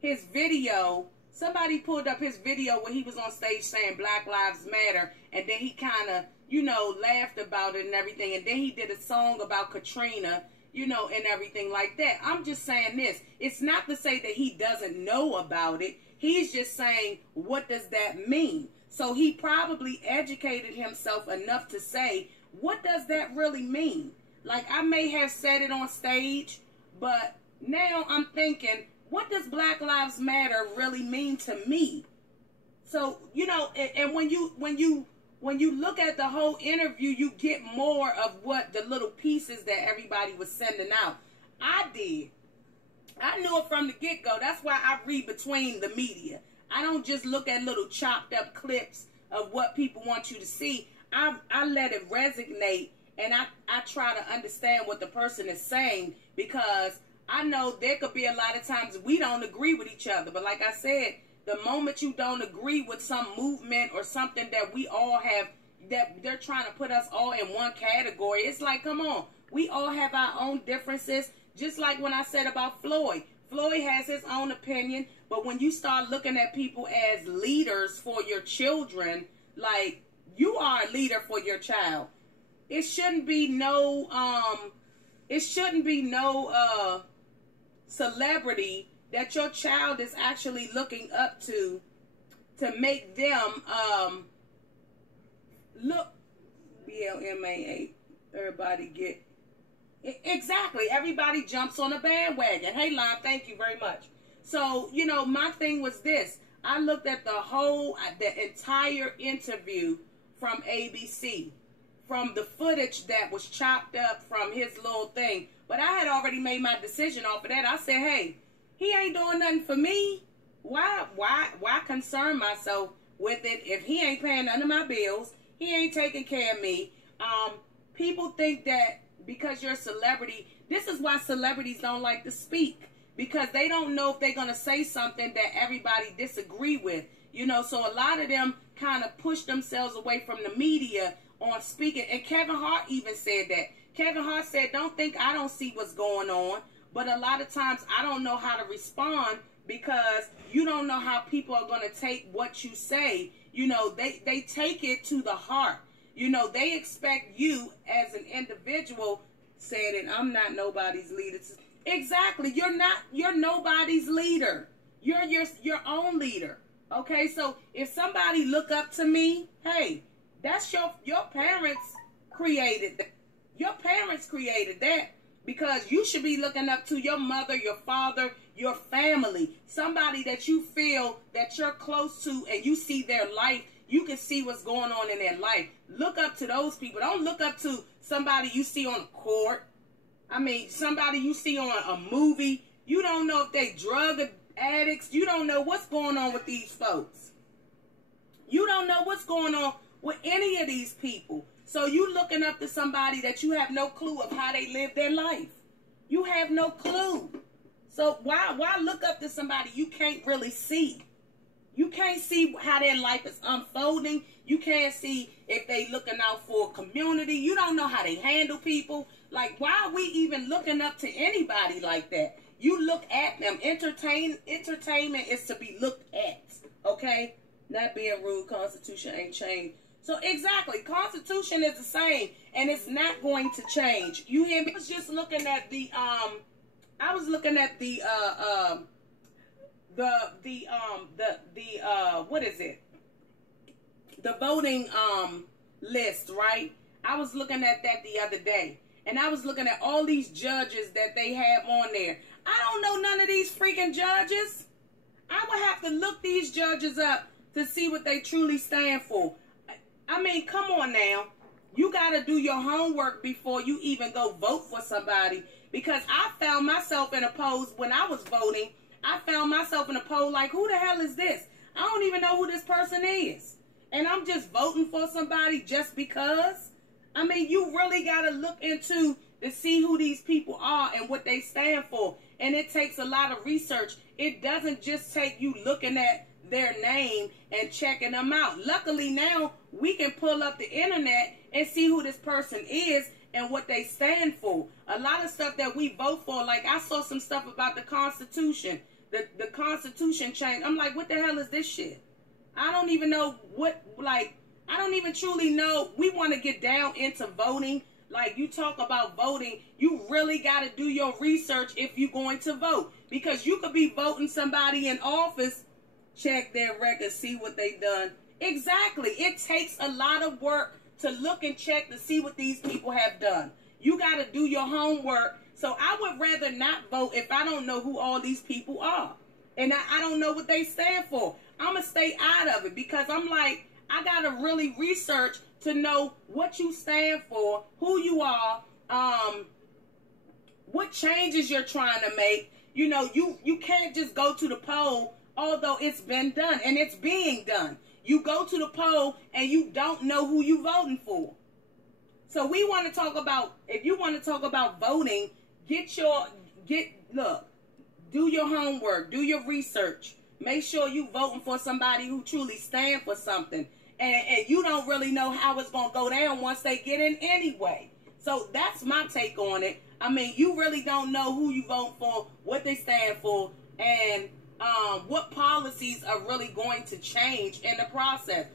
his video. Somebody pulled up his video where he was on stage saying Black Lives Matter, and then he kind of, you know, laughed about it and everything, and then he did a song about Katrina, you know, and everything like that. I'm just saying this. It's not to say that he doesn't know about it. He's just saying, what does that mean? So he probably educated himself enough to say, what does that really mean? Like, I may have said it on stage, but now I'm thinking, what does Black Lives Matter really mean to me? So, you know, and when you look at the whole interview, you get more of what the little pieces that everybody was sending out. I did. I knew it from the get-go. That's why I read between the media. I don't just look at little chopped up clips of what people want you to see. I let it resonate, and I try to understand what the person is saying, because I know there could be a lot of times we don't agree with each other. But like I said, the moment you don't agree with some movement or something that we all have, that they're trying to put us all in one category, it's like, come on, we all have our own differences. Just like when I said about Floyd. Floyd has his own opinion, but when you start looking at people as leaders for your children, like, you are a leader for your child. It shouldn't be no celebrity that your child is actually looking up to make them look BLMAA. Everybody get exactly. Everybody jumps on a bandwagon. Hey, Lon, thank you very much. So, you know, my thing was this. I looked at the entire interview from ABC, from the footage that was chopped up from his little thing. But I had already made my decision off of that. I said, hey, he ain't doing nothing for me. Why concern myself with it if he ain't paying none of my bills? He ain't taking care of me. People think that because you're a celebrity, this is why celebrities don't like to speak, because they don't know if they're going to say something that everybody disagree with. You know, so a lot of them kind of push themselves away from the media on speaking. And Kevin Hart even said that. Kevin Hart said, don't think I don't see what's going on. But a lot of times I don't know how to respond, because you don't know how people are going to take what you say. You know, they take it to the heart. You know, they expect you as an individual saying, I'm not nobody's leader. Exactly. You're nobody's leader. You're your own leader. Okay, so if somebody look up to me, hey, that's your parents created that. Your parents created that, because you should be looking up to your mother, your father, your family, somebody that you feel that you're close to, and you see their life. You can see what's going on in their life. Look up to those people. Don't look up to somebody you see on court. I mean, somebody you see on a movie. You don't know if they drug addicts. You don't know what's going on with these folks. You don't know what's going on with any of these people. So you looking up to somebody that you have no clue of how they live their life. You have no clue. So why look up to somebody you can't really see? You can't see how their life is unfolding. You can't see if they looking out for a community. You don't know how they handle people. Like, why are we even looking up to anybody like that? You look at them. Entertainment is to be looked at. Okay? Not being rude. Constitution ain't changed. So exactly, Constitution is the same, and it's not going to change. You hear me? I was just looking at the what is it? The voting list, right? I was looking at that the other day, and I was looking at all these judges that they have on there. I don't know none of these freaking judges. I would have to look these judges up to see what they truly stand for. I mean, come on now. You got to do your homework before you even go vote for somebody. Because I found myself in a pose when I was voting. I found myself in a poll like, who the hell is this? I don't even know who this person is. And I'm just voting for somebody just because. I mean, you really got to look into to see who these people are and what they stand for. And it takes a lot of research. It doesn't just take you looking at their name and checking them out. Luckily now we can pull up the internet and see who this person is and what they stand for. A lot of stuff that we vote for, like I saw some stuff about the Constitution. the Constitution changed. I'm like, what the hell is this shit? I don't even know I don't even truly know. We want to get down into voting. Like, you talk about voting, you really got to do your research if you're going to vote. Because you could be voting somebody in office, check their record, see what they done. Exactly. It takes a lot of work to look and check to see what these people have done. You got to do your homework. So I would rather not vote if I don't know who all these people are. And I don't know what they stand for. I'm going to stay out of it because I'm like, I got to really research to know what you stand for, who you are, what changes you're trying to make. You know, you can't just go to the poll, although it's been done and it's being done. You go to the poll and you don't know who you voting for. So we want to talk about, if you want to talk about voting, look, do your homework, do your research. Make sure you voting for somebody who truly stand for something. And you don't really know how it's going to go down once they get in anyway. So that's my take on it. I mean, you really don't know who you vote for, what they stand for, and what policies are really going to change in the process.